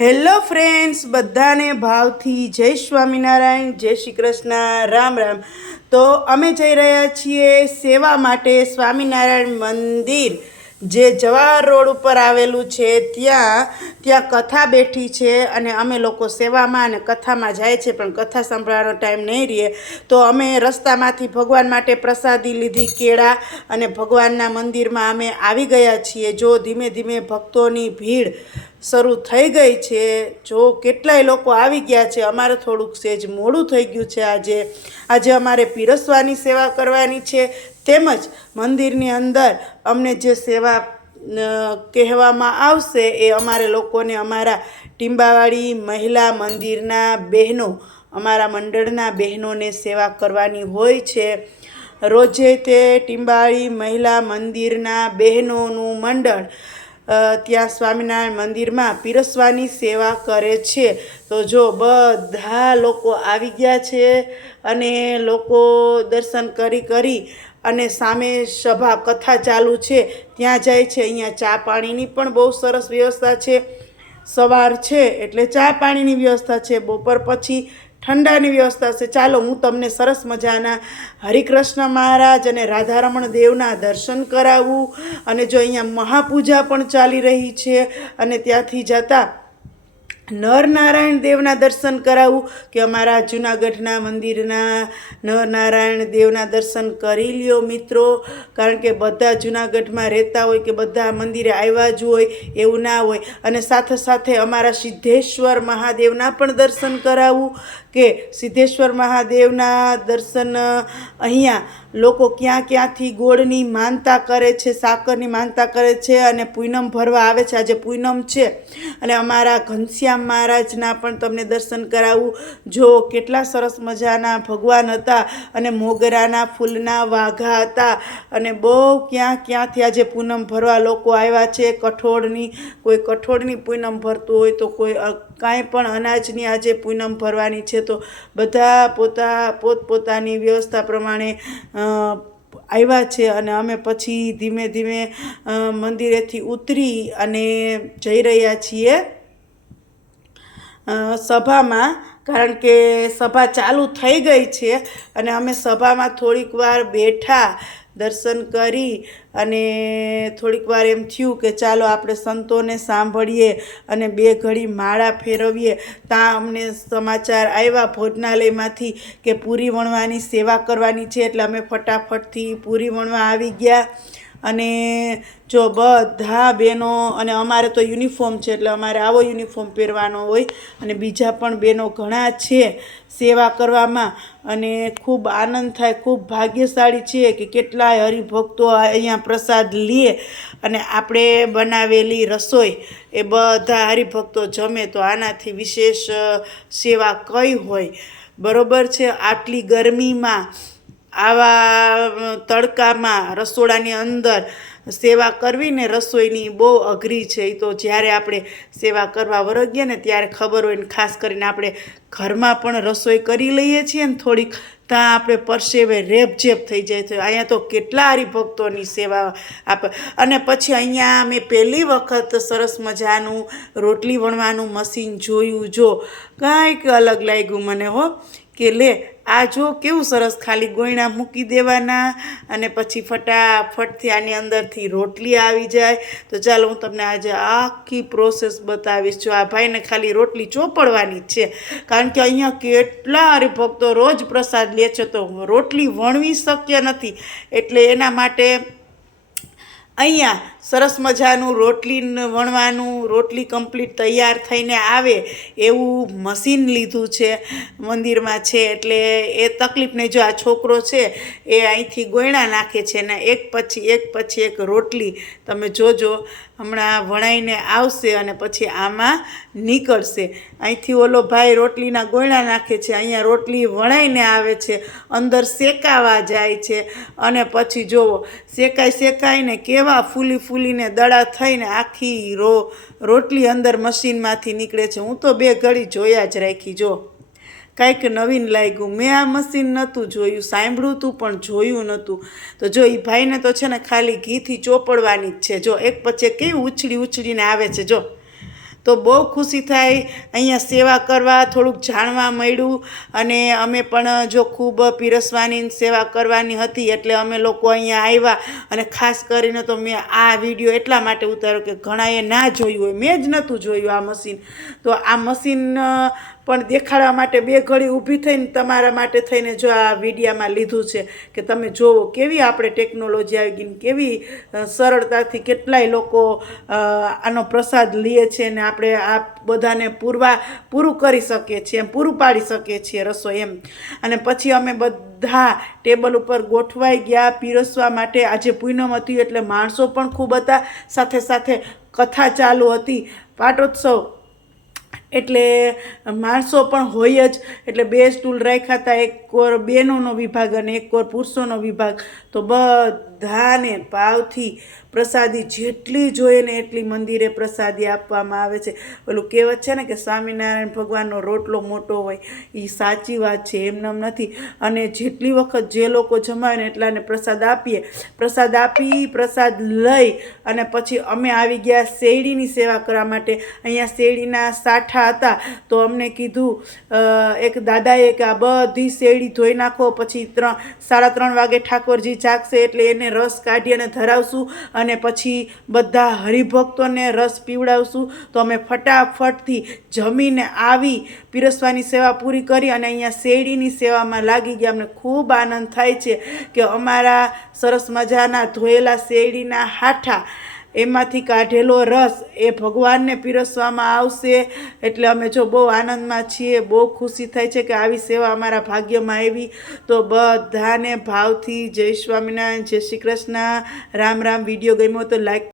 Hello friends, બધાને ભાવથી જય સ્વામિનારાયણ, જય શ્રી કૃષ્ણ, રામ રામ. તો અમે જઈ રહ્યા છીએ સેવા માટે સ્વામિનારાયણ મંદિર, જે જવાહર રોડ ઉપર આવેલું છે. ત્યાં ત્યાં કથા બેઠી છે અને અમે લોકો સેવામાં અને કથામાં જાય છે, પણ કથા સંભળવાનો ટાઈમ નહીં રહે. તો અમે રસ્તામાંથી ભગવાન માટે પ્રસાદી લીધી, કેળા અને ભગવાનના મંદિરમાં અમે આવી ગયા છીએ. જો ધીમે ધીમે ભક્તોની ભીડ શરૂ થઈ ગઈ છે. જો કેટલાય લોકો આવી ગયા છે, અમારે થોડુંક સેજ મોડું થઈ ગયું છે. આજે આજે અમારે પીરસવાની સેવા કરવાની છે. તેમજ મંદિરની અંદર અમને જે સેવા કહેવામાં આવશે એ અમારે લોકોને અમારા ટીંબાવાળી મહિલા મંદિરના બહેનો, અમારા મંડળના બહેનોને સેવા કરવાની હોય છે. રોજે તે ટીંબાળી મહિલા મંદિરના બહેનોનું મંડળ ત્યાં સ્વામિનારાયણ મંદિરમાં પીરસવાની સેવા કરે છે. તો જો બધા લોકો આવી ગયા છે અને લોકો દર્શન કરી કરી અને સામે સભા કથા ચાલુ છે, ત્યાં જાય છે. અહીંયા ચા પાણીની પણ બહુ સરસ વ્યવસ્થા છે. સવાર છે એટલે ચા પાણીની વ્યવસ્થા છે. બપોર પછી ઠંડાની વ્યવસ્થા છે. ચાલો હું તમને સરસ મજાના હરિકૃષ્ણ મહારાજ અને રાધારમણ દેવના દર્શન કરાવું. અને જો અહીંયા મહાપૂજા પણ ચાલી રહી છે અને ત્યાંથી જતા નરનારાયણ દેવના દર્શન કરાવું કે અમારા જૂનાગઢના મંદિરના નરનારાયણ દેવના દર્શન કરી લ્યો મિત્રો. કારણ કે બધા જૂનાગઢમાં રહેતા હોય કે બધા મંદિરે આવ્યા જ હોય એવું ના હોય. અને સાથે સાથે અમારા સિદ્ધેશ્વર મહાદેવના પણ દર્શન કરાવું કે સિદ્ધેશ્વર મહાદેવના દર્શન અહીંયા લોકો ક્યાં ક્યાંથી ગોળની માનતા કરે છે, સાકરની માનતા કરે છે અને પૂનમ ભરવા આવે છે. આજે પૂનમ છે અને અમારા ઘનશ્યામ મહારાજના પણ તમને દર્શન કરાવું. જો કેટલા સરસ મજાના ભગવાન હતા અને મોગરાના ફૂલના વાઘા હતા. અને બહુ ક્યાં ક્યાંથી આજે પૂનમ ભરવા લોકો આવ્યા છે. કઠોળની, કોઈ કઠોળની પૂનમ ભરતું હોય તો કોઈ કાંઈ પણ અનાજની આજે પૂનમ ભરવાની છે તો બધા પોતા, પોતપોતાની વ્યવસ્થા પ્રમાણે આવ્યા છે અને અમે પછી ધીમે ધીમે મંદિરેથી ઉતરી અને જઈ રહ્યા છીએ. સભામાં, કારણ કે સભા ચાલુ થઈ ગઈ છે અને અમે સભામાં થોડીક વાર બેઠા, દર્શન કરી અને થોડીક વાર એમ થયું કે ચાલો આપણે સંતોને સાંભળીએ અને બે ઘડી માળા ફેરવીએ. ત્યાં અમને સમાચાર આવ્યા ભોજનાલયમાંથી કે પૂરી વણવાની સેવા કરવાની છે એટલે અમે ફટાફટથી પૂરી વણવા આવી ગયા. અને જો બધા બહેનો, અને અમારે તો યુનિફોર્મ છે એટલે અમારે આવો યુનિફોર્મ પહેરવાનો હોય, અને બીજા પણ બહેનો ઘણા છે સેવા કરવામાં, અને ખૂબ આનંદ થાય, ખૂબ ભાગ્યશાળી છીએ કે કેટલાય હરિભક્તો અહીંયા પ્રસાદ લે, અને આપણે બનાવેલી રસોઈ એ બધા હરિભક્તો જમે તો આનાથી વિશેષ સેવા કઈ હોય. બરોબર છે? આટલી ગરમીમાં આવા તડકામાં રસોડાની અંદર સેવા કરવી ને રસોઈની બહુ અઘરી છે. એ તો જ્યારે આપણે સેવા કરવા વરગીએ ને ત્યારે ખબર હોય ને ખાસ કરીને આપણે ઘરમાં પણ રસોઈ કરી લઈએ છીએ ને થોડીક, ત્યાં આપણે પરસેવે રેપઝેપ થઈ જાય છે. અહીંયા તો કેટલા હરિભક્તોની સેવા આપે. અને પછી અહીંયા મેં પહેલી વખત સરસ મજાનું રોટલી વણવાનું મશીન જોયું. જો કાંઈક અલગ લાગ્યું મને હો, કે લે આ જો કેવું સરસ ખાલી ગોયણા મૂકી દેવાના અને પછી ફટાફટથી આની અંદરથી રોટલી આવી જાય. તો ચાલો હું તમને આજે આખી પ્રોસેસ બતાવીશ. જો આ ભાઈને ખાલી રોટલી ચોપડવાની છે. કારણ કે અહીંયા કેટલા હરિભક્તો રોજ પ્રસાદ લે છે તો રોટલી વણવી શક્ય નથી. એટલે એના માટે અહીંયા સરસ મજાનું રોટલી વણવાનું, રોટલી કમ્પ્લીટ તૈયાર થઈને આવે, એવું મશીન લીધું છે, મંદિરમાં છે, એટલે એ તકલીફને જો આ છોકરો છે, એ અહીંથી ગોયણા નાખે છે ને એક પછી એક પછી એક રોટલી તમે જોજો, હમણાં વણાઈને આવશે અને પછી આમાં નીકળશે. અહીંથી ઓલો ભાઈ રોટલીના ગોયણા નાખે છે, અહીંયા રોટલી વણાઈને આવે છે, અંદર શેકાવા જાય છે, અને પછી જોવો શેકાઈ શેકાઈને કેવા ફૂલી ફૂલીને દડા થઈને આખી રો, રોટલી અંદર મશીનમાંથી નીકળે છે. હું તો બે ઘડી જોયા જ રાખી, જો. કાંઈક નવીન લાગ્યું. મેં આ મશીન નહોતું જોયું, સાંભળ્યું હતું પણ જોયું નહોતું. તો જો એ ભાઈને તો છે ને ખાલી ઘીથી ચોપડવાની જ છે. જો એક પછી કેવી ઉછળી ઉછળીને આવે છે, જો. તો બહુ ખુશી થાય. અહીંયા સેવા કરવા થોડુંક જાણવા મળ્યું અને અમે પણ જો ખૂબ પીરસવાની સેવા કરવાની હતી એટલે અમે લોકો અહીંયા આવ્યા અને ખાસ કરીને તો મેં આ વીડિયો એટલા માટે ઉતાર્યો કે ઘણાએ ના જોયું હોય. મેં જ નહોતું જોયું આ મશીન. તો આ મશીન પણ દેખાડવા માટે બે ઘડી ઊભી થઈને તમારા માટે થઈને જો આ વિડીયામાં લીધું છે કે તમે જોવો કેવી આપણે ટેકનોલોજી આવી ગઈ કેવી સરળતાથી કેટલાય લોકો આનો પ્રસાદ લઈએ છે ને આપણે આ બધાને પૂરવા, પૂરું કરી શકીએ છીએ, એમ પૂરું પાડી શકીએ છીએ રસોઈ એમ. અને પછી અમે બધા ટેબલ ઉપર ગોઠવાઈ ગયા પીરસવા માટે. આજે પૂનમ હતી એટલે માણસો પણ ખૂબ હતા. સાથે સાથે કથા ચાલુ હતી. પાટોત્સવ એટલે માણસો પણ હોય જ. એટલે બે સ્ટૂલ રાખ્યા હતા, એક કોર બહેનોનો વિભાગ અને એક કોર પુરુષોનો વિભાગ. તો બધાને ભાવથી પ્રસાદી જેટલી જોઈએ ને એટલી મંદિરે પ્રસાદી આપવામાં આવે છે. ઓલું કહેવત છે ને કે સ્વામિનારાયણ ભગવાનનો રોટલો મોટો હોય એ સાચી વાત છે એમનેમ નથી. અને જેટલી વખત જે લોકો જમાવે ને એટલાને પ્રસાદ આપીએ, પ્રસાદ આપી, પ્રસાદ લઈ અને પછી અમે આવી ગયા શેરડીની સેવા કરવા માટે. અહીંયા શેરડીના સાઠા હતા. તો અમને કીધું એક દાદાએ કે આ બધી શેરડી ધોઈ નાખો, પછી ત્રણ, સાડા ત્રણ વાગે ઠાકોરજી જાગશે એટલે એને રસ કાઢી અને ધરાવશું અને પછી બધા હરિભક્તોને રસ પીવડાવશું. તો અમે ફટાફટથી જમીને આવી પીરસવાની સેવા પૂરી કરી અને અહીંયા શેરડીની સેવામાં લાગી ગયા. અમને ખૂબ આનંદ થાય છે કે અમારા સરસ મજાના ધોયેલા શેરડીના હાઠા એમાંથી કાઢેલો રસ એ ભગવાનને પીરસવામાં આવશે. એટલે અમે જો બહુ આનંદમાં છીએ, બહુ ખુશી થાય છે કે આવી સેવા અમારા ભાગ્યમાં આવી. તો બધાને ભાવથી જય સ્વામિનારાયણ, જય શ્રી કૃષ્ણ. રામ રામ, વીડિયો ગમ્યો તો લાઈક